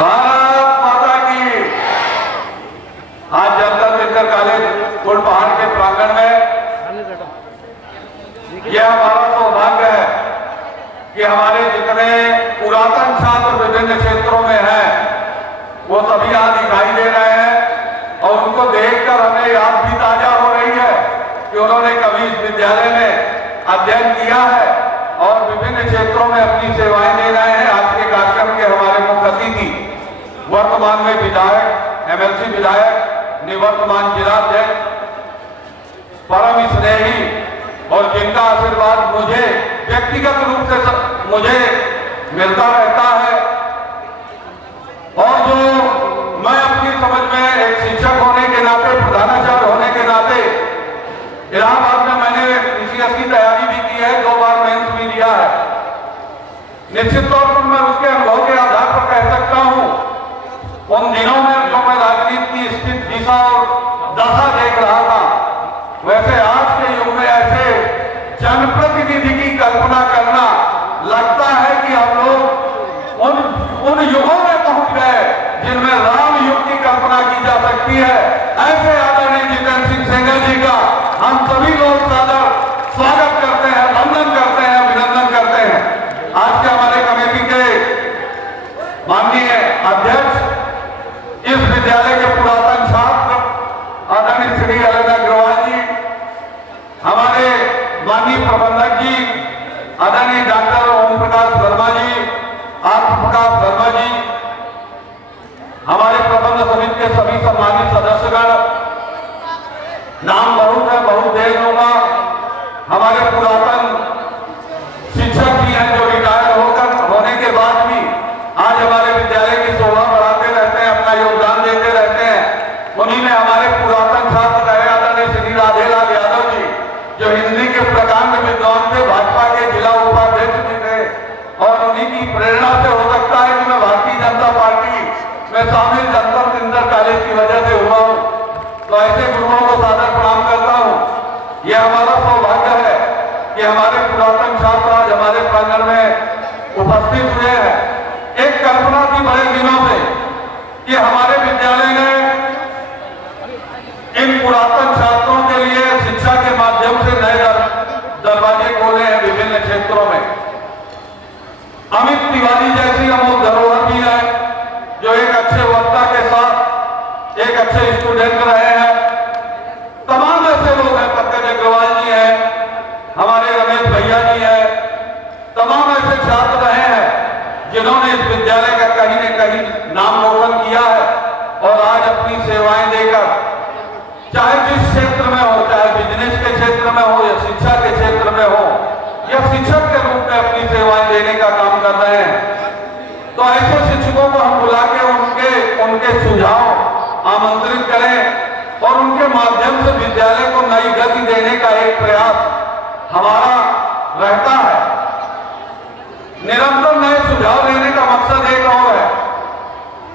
भारत माता की। आज जंतर मंतर कॉलेज फुलपहाड़ के प्रांगण में यह हमारा सौभाग्य है कि हमारे जितने पुरातन छात्र विभिन्न क्षेत्रों में हैं वो सभी यहाँ दिखाई दे रहे हैं और उनको देखकर हमें याद भी ताजा हो रही है कि उन्होंने कभी इस विद्यालय में अध्ययन किया है और विभिन्न क्षेत्रों में अपनी सेवाएं दे रहे हैं। आज के कार्यक्रम के हमारे मुख्य अतिथि वर्तमान में विधायक, एमएलसी विधायक, निवर्तमान जिला अध्यक्ष, परम स्नेही और जिनका आशीर्वाद मुझे व्यक्तिगत रूप से मुझे मिलता रहता है और जो मैं अपनी समझ में एक शिक्षक होने के नाते, प्रधानाचार्य होने के नाते इलाहाबाद में मैंने पीसीएस की तैयारी भी की है, 2 बार मेंस भी दिया है। निश्चित तौर पर मैं उसके अनुभव के आधार पर कह सकता हूं उन दिनों में जो मैं राजनीति की स्थिति, दिशा और दशा देख रहा था, वैसे आज के युग में ऐसे जनप्रतिनिधि की कल्पना करना लगता है कि हम लोग उन युगों में पहुंच गए जिनमें राम युग की कल्पना की जा सकती है। ऐसे आदरणीय जितेंद्र सिंह सेंगर जी का हम सभी लोग सादर स्वागत करते हैं, वंदन करते हैं, अभिनंदन करते हैं। आज के हमारे कमेटी के माननीय अध्यक्ष, इस विद्यालय के पुरातन छात्र आदरणीय श्री अलग अग्रवाल जी, हमारे माननीय प्रबंधक जी आदरणीय डॉक्टर ओम प्रकाश वर्मा जी, आत्म प्रकाश वर्मा जी, हमारे प्रबंध समिति के सभी सम्मानित सदस्यगण, नाम बहुत है, बहुत देर होगा। हमारे पुरातन शिक्षक भी हैं जो रिटायर होने के बाद भी आज हमारे विद्यालय की शोभा बढ़ाते रहते हैं, अपना योगदान देते रहते हैं। उन्हीं में हमारे पुरातन छात्र रहे आदरणीय श्री राधेलाल यादव जी, जो हिंदी के प्रकांड विद्वान थे, भाजपा के जिला उपाध्यक्ष भी थे और उन्हीं की प्रेरणा से हो सकता है कि मैं भारतीय जनता पार्टी में शामिल जंतर मंतर कॉलेज की वजह से हुआ हूं। तो ऐसे गुरुओं को सादर प्रणाम करता हूं। यह हमारा सौभाग्य है कि हमारे पुरातन छात्र आज हमारे प्रांगण में उपस्थित हुए हैं। एक कल्पना थी बड़े दिनों से कि हमारे विद्यालय ने इन पुरातन छात्रों के लिए शिक्षा के माध्यम से नए दरवाजे खोले हैं विभिन्न क्षेत्रों में। अमित तिवारी जैसी अमूल धरोहर भी है जो एक अच्छे वक्ता के साथ एक अच्छे स्टूडेंट रहे हैं। तमाम ऐसे लोग हैं, पंकज अग्रवाल जी हैं, हमारे रमेश भैया जी हैं, तमाम ऐसे छात्र रहे हैं जिन्होंने इस विद्यालय का कहीं न कहीं नाम रोशन किया है और आज अपनी सेवाएं देकर, चाहे जिस क्षेत्र में हो, चाहे बिजनेस के क्षेत्र में हो या शिक्षा के क्षेत्र में हो, या शिक्षक के रूप में अपनी सेवाएं देने का काम कर रहे हैं। तो ऐसे शिक्षकों को हम बुला के उनके सुझाव आमंत्रित करें और उनके माध्यम से विद्यालय को नई गति देने का एक प्रयास हमारा रहता है। निरंतर नए सुझाव देने का मकसद एक और है।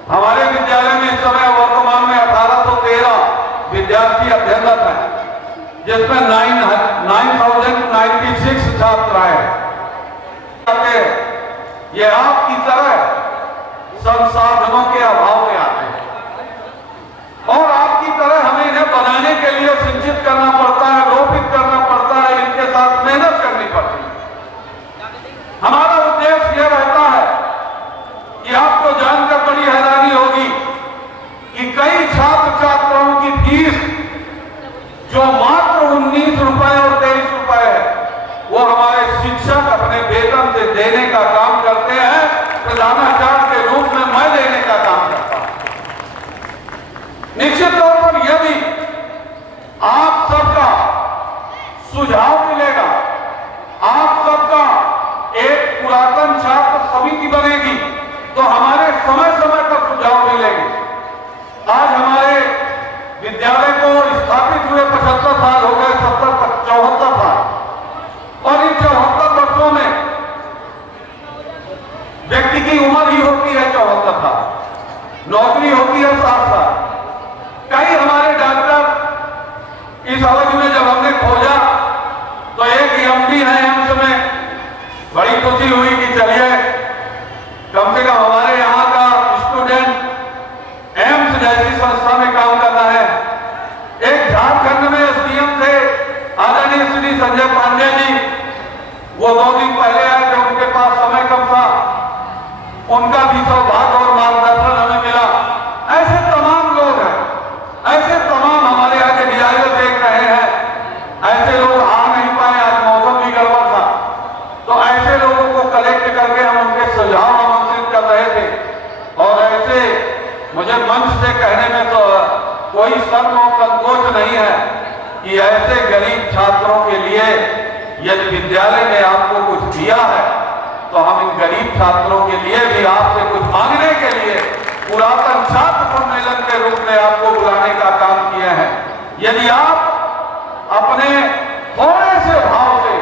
हमारे विद्यालय में इस समय वर्तमान में 1813 विद्यार्थी अध्ययनरत हैं, जिसमें 9096 छात्र हैं। ये आपकी तरह संसाधनों के अभाव में आते हैं और आपकी तरह हमें इन्हें बनाने के लिए सिंचित करना पड़ता है, रोपित करना पड़ता है, इनके साथ मेहनत करनी पड़ती है। हमारा उद्देश्य यह रहता है कि आपको जानकर बड़ी हैरानी होगी कि कई छात्र छात्राओं की फीस जो मात्र 19 रुपए और 23 रुपए है, वो हमारे शिक्षक अपने वेतन से देने का काम करते हैं। प्रधानाचार्य के रूप में मैं देने का काम करता हूं। निश्चित तौर पर यदि आप सबका सुझाव मिलेगा, आप सबका एक पुरातन छात्र समिति बनेगी, तो हमारे समय समय पर सुझाव मिलेंगे। आज हमारे विद्यालय को स्थापित हुए 75 साल हो गए, 74 साल, और इन 74 वर्षों में व्यक्ति की उम्र ही होती है 74 साल, नौकरी होती है 60 साल। कई हमारे डॉक्टर इस अवधि में जब हमने खोजा तो एक एमडी है एम्स में, बड़ी खुशी हुई कि चलिए कम से कम हमारे यहाँ का स्टूडेंट सौभाग्य और मार्गदर्शन हमें मिला। ऐसे तमाम लोग हैं, ऐसे तमाम हमारे यहाँ के डीआईओ देख रहे हैं, ऐसे लोग आ नहीं पाए, आज मौसम भी गड़बड़ था, तो ऐसे लोगों को कलेक्ट करके हम उनके सुझाव आमंत्रित कर रहे थे। और ऐसे मुझे मंच से कहने में तो कोई शर्म और संकोच नहीं है कि ऐसे गरीब छात्रों के लिए यदि विद्यालय ने आपको कुछ दिया है तो हम इन गरीब छात्रों के लिए भी आपसे कुछ मांगने के लिए पुरातन छात्र सम्मेलन के रूप में आपको बुलाने का काम किए हैं। यदि आप अपने थोड़े से भाव से,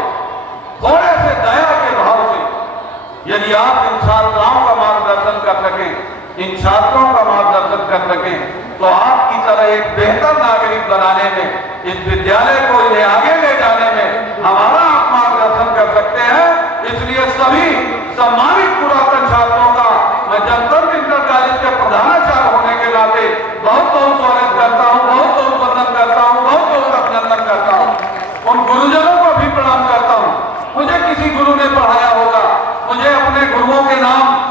थोड़े से दया के भाव से यदि आप इन छात्राओं का मार्गदर्शन कर सकें, इन छात्रों का मार्गदर्शन कर सकें, तो आपकी तरह एक बेहतर नागरिक बनाने में, इस विद्यालय को इन्हें आगे ले जाने में हमारा आप मार्गदर्शन कर सकते हैं। इसलिए सभी सम्मानित पुरातन छात्रों का मैं जनतंत्र इंटर कॉलेज के प्रधानाचार्य होने के नाते बहुत बहुत स्वागत करता हूँ, बहुत बहुत वंदन करता हूँ, बहुत बहुत अभिनंदन करता हूँ। उन गुरुजनों को भी प्रणाम करता हूँ। मुझे किसी गुरु ने पढ़ाया होगा, मुझे अपने गुरुओं के नाम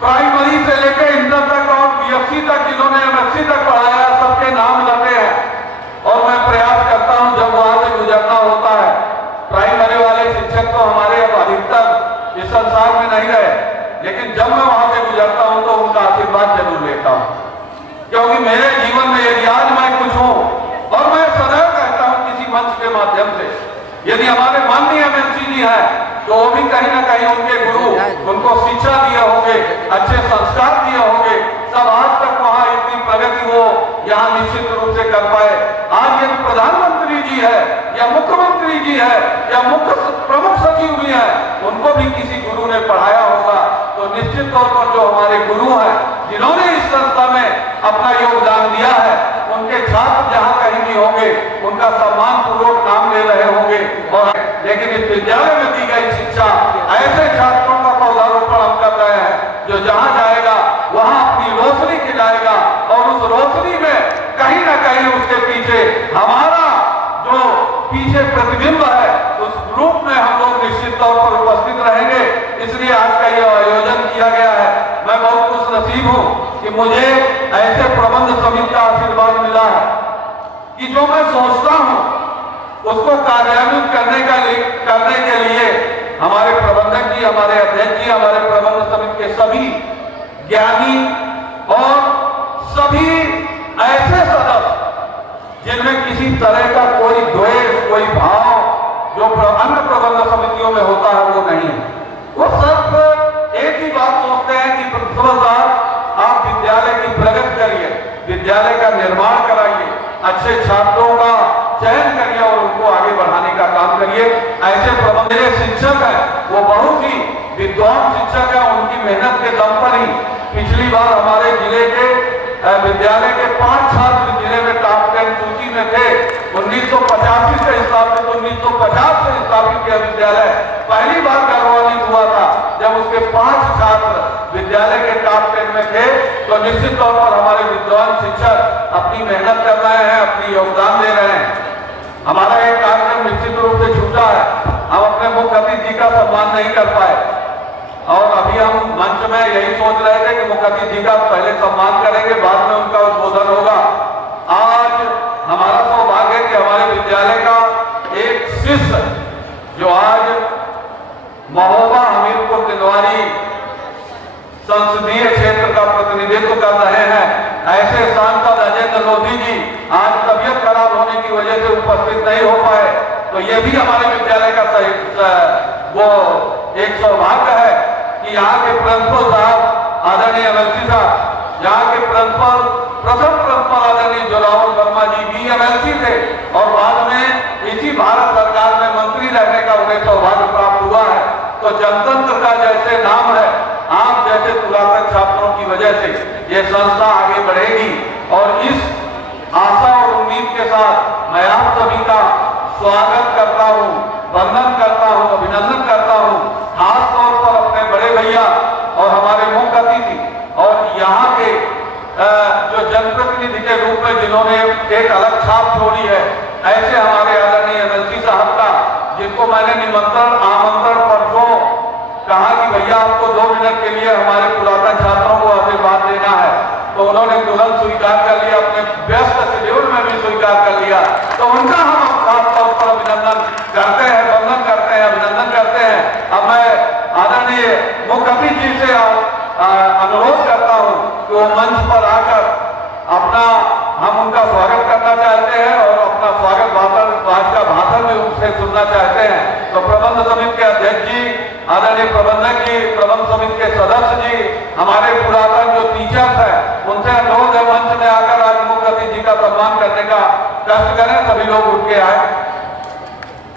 प्राइमरी से लेकर इंटर तक और बीएससी तक, जिन्होंने एमएससी तक पढ़ाया, सबके नाम लगे हैं। और मैं प्रयास करता हूं जब वहां से गुजरना होता है, प्राइमरी वाले शिक्षक तो हमारे अब अधिकतर इस संसार में नहीं रहे, लेकिन जब मैं वहां से गुजरता हूं तो उनका आशीर्वाद जरूर लेता हूं, क्योंकि मेरे जीवन में यदि आज मैं कुछ हूं, और मैं सदैव कहता हूं किसी मंच के माध्यम से, यदि हमारे माननीय एमएलसी जी हैं तो वो भी कहीं ना कहीं उनके गुरु उनको शिक्षा दिए होंगे, अच्छे संस्कार दिए होंगे, तब आज तक वहां इतनी प्रगति वो यहाँ निश्चित रूप से कर पाए। आज यदि प्रधानमंत्री जी है या मुख्यमंत्री जी है या मुख्य प्रमुख सचिव भी है, उनको भी किसी गुरु ने पढ़ाया होगा, तो निश्चित तौर पर जो हमारे गुरु हैं, जिन्होंने इस संस्था में अपना योगदान दिया है, उनके छात्र जहाँ कहीं भी होंगे उनका सम्मान पूर्वक नाम ले रहे होंगे। और लेकिन इस विद्यालय में दी गई शिक्षा, ऐसे छात्रों का पौधारोपण हम कर रहे हैं जो जहाँ जाएगा वहाँ अपनी रोशनी खिलाएगा, और उस रोशनी में कहीं ना कहीं उसके पीछे हमारा जो पीछे प्रतिबिंब है, उस रूप में हम लोग निश्चित तौर पर उपस्थित रहेंगे। इसलिए आज का यह आयोजन किया गया है। मैं बहुत खुश नसीब हूँ कि मुझे ऐसे प्रबंध समिति का आशीर्वाद मिला है कि जो मैं सोचता हूँ उसको कार्यान्वित करने के लिए हमारे प्रबंधक जी, हमारे अध्यक्ष जी, हमारे प्रबंध समिति के सभी ज्ञानी और सभी ऐसे सदस्य जिनमें किसी तरह का कोई द्वेष, कोई भाव जो अन्य प्रबंध समितियों में होता है वो नहीं है। वो सब एक ही बात सोचते हैं कि प्रिंसिपल साहब आप विद्यालय की प्रगति करिए, विद्यालय का निर्माण कराइए, अच्छे छात्रों का चयन करिए और उनको आगे बढ़ाने का काम करिए। ऐसे प्रबंध शिक्षक है वो बहुत ही विद्वान शिक्षक है, उनकी मेहनत के दम पर ही पिछली बार हमारे जिले के विद्यालय के 5 छात्र जिले में टॉप 10 सूची में थे। 1985 से स्थापित, 1950 से स्थापित यह विद्यालय पहली बार गौरवान्वित हुआ था जब उसके 5 छात्र विद्यालय के टॉप 10 में थे। तो निश्चित तौर पर हमारे विद्वान शिक्षक अपनी मेहनत कर रहे हैं, अपनी योगदान दे रहे हैं। हमारा एक कार्यक्रम निश्चित रूप से छूटा है, हम अपने मुख्य अतिथि का सम्मान नहीं कर पाए, और अभी हम मंच में यही सोच रहे थे कि मुख्य अतिथि का पहले सम्मान करेंगे, बाद में उनका उद्बोधन होगा। आज हमारा सौभाग्य है कि हमारे विद्यालय का एक शिष्य जो आज महोबा हमीरपुर तिलवारी संसदीय क्षेत्र का प्रतिनिधित्व कर रहे हैं, ऐसे सांसद अजय लोधी जी आज तबियत खराब होने की वजह से उपस्थित नहीं हो पाए। तो ये भी हमारे विद्यालय का वो एक सौभाग्य है कि यहाँ के प्रिंसिपल साहब आदरणीय एमएलसी साहब, यहाँ के प्रथम प्रिंसिपल आदरणीय जोरावर वर्मा जी भी एमएलसी थे और बाद में इसी भारत सरकार में मंत्री रहने का उन्हें सौभाग्य प्राप्त हुआ है। तो जनतंत्र का जैसे नाम है, आप जैसे पुरातन छात्रों की वजह से ये संस्था आगे बढ़ेगी, और इस आशा और उम्मीद के साथ मैं आप सभी का स्वागत करता हूँ, वंदन करता हूँ, अभिनंदन करता हूँ, खास तौर पर अपने बड़े भैया और हमारे मुख्य अतिथि और यहाँ के जो जनप्रतिनिधि के रूप में जिन्होंने एक अलग छाप छोड़ी है, ऐसे हमारे आदरणीय एमएलसी साहब का, जिनको मैंने आमंत्रण परसों कहा कि भैया आपको 2 मिनट के लिए हमारे पुरातन छात्रों को आशीर्वाद देना है, तो उन्होंने तुरंत स्वीकार कर लिया, अपने व्यस्त शेड्यूल में भी स्वीकार कर लिया। तो उनका हम खास तौर पर अभिनंदन करते हैं, वंदन करते हैं, अभिनंदन करते हैं। अब मैं आदरणीय मुख्यमंत्री जी से अनुरोध करता हूं कि वो मंच पर आकर अपना हम उनका स्वागत करना चाहते हैं और अपना स्वागत भाषण, आज का भाषण भी उनसे सुनना चाहते हैं। तो प्रबंध समिति के अध्यक्ष जी, आदरणीय प्रबंधक जी, प्रबंध समिति के सदस्य जी, हमारे पुरातन जो टीचर्स हैं, उनसे अनुरोध है मंच में आकर आज मुख्यमंत्री जी का सम्मान करने का कष्ट करें। सभी लोग उठ के आए।